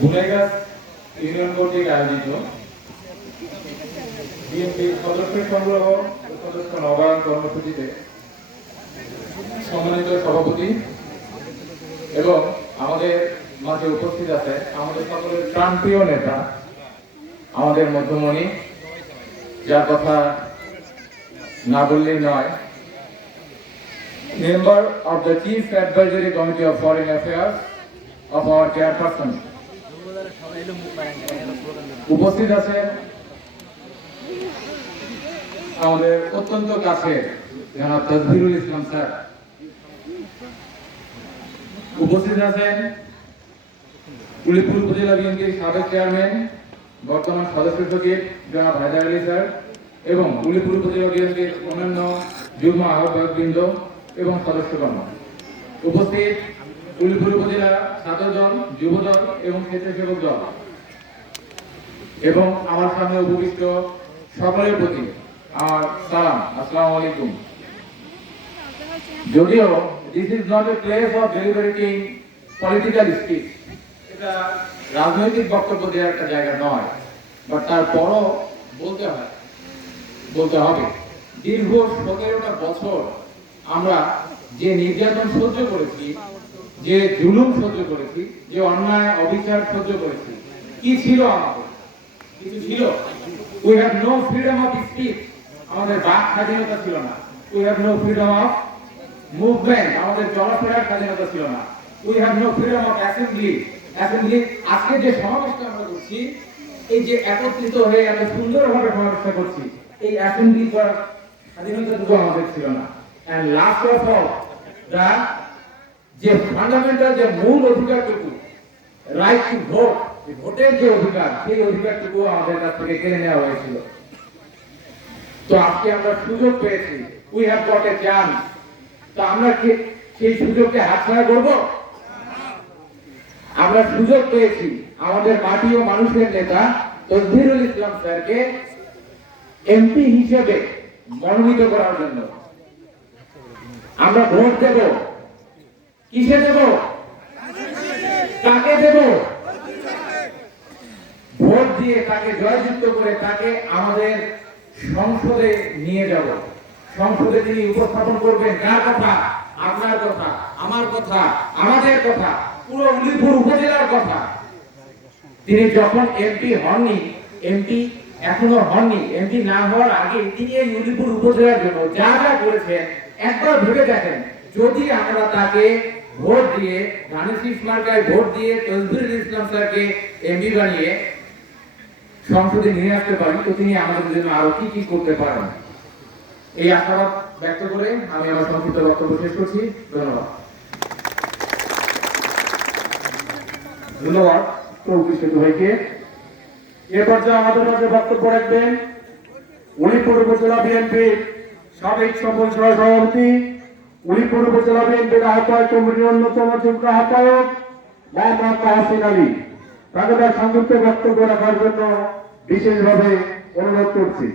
Gunaigachh union কর্তৃক আয়োজিত BNP সদস্য সংগ্রহ ও সদস্য নবায়ন কর্মসূচিতে সম্মানিত সভাপতি এবং আমাদের মাঝে উপস্থিত আছে আমাদের সকলের প্রাণপ্রিয় নেতা, আমাদের মধ্যমণি, যার কথা না বললেই নয়, member of the Chief Advisory Committee of Foreign Affairs of our chairperson. উপস্থিত আছেন আমাদের অত্যন্ত কাছে জনাব তসবিরুল ইসলাম স্যার। উপস্থিত আছেন উলিপুর উপজেলা বিএনপির সাবেক চেয়ারম্যান, বর্তমান সদস্য সচিব জনাব হায়দার আলী স্যার এবং উলিপুর উপজেলা বিএনপির অন্যান্য যুগ্ম আহ্বায়কবৃন্দ এবং সদস্যগণ। উপস্থিত উলিপুর উপজেলা ছাত্র দল, যুব দল এবং স্বেচ্ছাসেবক দল এবং আমার সামনে উপবিষ্ট সকলের প্রতি আমার সালাম, আসসালামু আলাইকুম। যদিও this is not a place of deliberating political speech, এটা রাজনৈতিক বক্তব্য দেওয়ার একটা জায়গা নয়, বাট তারপরও বলতে হবে দীর্ঘ 17টা বছর আমরা যে নির্যাতন সহ্য করেছি, যে জুলুম সহ্য করেছি, যে অন্যায় অবিচার সহ্য করেছি, কি ছিল আমাদের? কিছু ছিল? We have no freedom of speech, আমাদের বাক স্বাধীনতা ছিল না। We have no freedom of movement, আমাদের চলাফেরার স্বাধীনতা ছিল না। We have no freedom of assembly. আজকে যে সমাবেশটা আমরা করছি, এই যে একত্রিত হয়ে এত সুন্দরভাবে সমাবেশটা করছি, এই অ্যাসেম্বলি করার স্বাধীনতাটুকু আমাদের ছিল না। এন্ড লাস্ট অফ অল, দা যে ফান্ডামেন্টাল যে মূল অধিকারটুকু, রাইট টু ভোট, ভোটের যে অধিকার, সেই অধিকারটুকু আমাদের কাছ থেকে কেড়ে নেওয়া হয়েছিল। তো আজকে আমরা সুযোগ পেয়েছি, we have got a chance. তো আমরা কি সেই সুযোগকে হাতছাড়া করব? আমরা সুযোগ পেয়েছি আমাদের মাটি ও মানুষের নেতা তসবিরুল ইসলাম স্যারকে এমপি হিসেবে মনোনীত করার জন্য। আমরা ভোট দেব, কিসে দেব, কাকে দেব? ভোট দিয়ে তাকে জয়যুক্ত করে তাকে আমাদের সংসদে নিয়ে যাব। সংসদে তিনি উপস্থাপন করবেন কার কথা? আপনার কথা, আমার কথা, আমাদের কথা, পুরো উলিপুর উপজেলার কথা। তিনি যখন এমপি হননি, এমপি এখনো হননি, এমপি না হওয়ার আগে তিনি এই উলিপুর উপজেলার জন্য যা যা করেছেন, একবার ভেবে দেখেন, যদি আমরা তাকে ভোট দিয়ে, ধানের শীষ মার্কায় ভোট দিয়ে তসবিরুল ইসলাম স্যারকে এমপি বানিয়ে সংসদে নিয়ে আসতে পারি, তো তিনি আমাদের জন্য আরো কি কি করতে পারেন। এই আশাবাদ ব্যক্ত করে আমি আমার সংক্ষিপ্ত বক্তব্য শেষ করছি। ধন্যবাদ। ধন্যবাদ চৌধুরী সেতু ভাইকে। এ পর্যায়ে আমাদের মাঝে বক্তব্য রাখবেন উলিপুর উপজেলা বিএনপির সাবেক সফল সভাপতি, উলিপুর উপজেলা বিএনপির আহ্বায়ক কমিটির অন্যতম যুগ্ম আহ্বায়ক মোহাম্মদ তাহসিন আলী। তাকে তার সংক্ষিপ্ত বক্তব্য রাখার জন্য বিশেষভাবে অনুরোধ করছি।